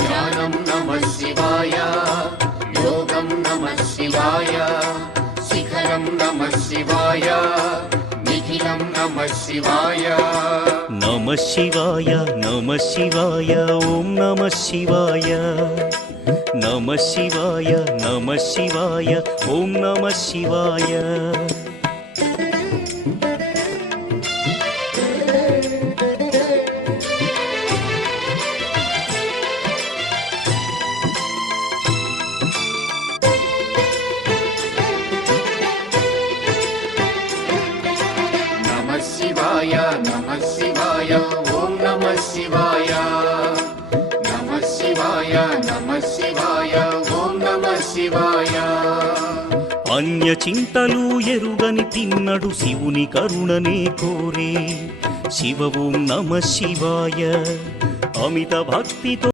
జ్ఞానం నమః శివాయ, యోగం నమః శివాయ, శిఖరం నమః శివాయ, నిఖిలం నమః శివాయ. నమః శివాయ నమః శివాయ ఓం నమః శివాయ. నమః శివాయ నమః శివాయ ఓం నమః శివాయ. నమః శివాయ నమః శివాయ ఓం నమః శివాయ. నమః శివాయ నమః శివాయ ఓం నమః శివాయ. అన్య చింతలు ఎరుగని తిన్నడు శివుని కరుణనే కోరే. శివ ఓం నమః శివాయ. అమిత భక్తితో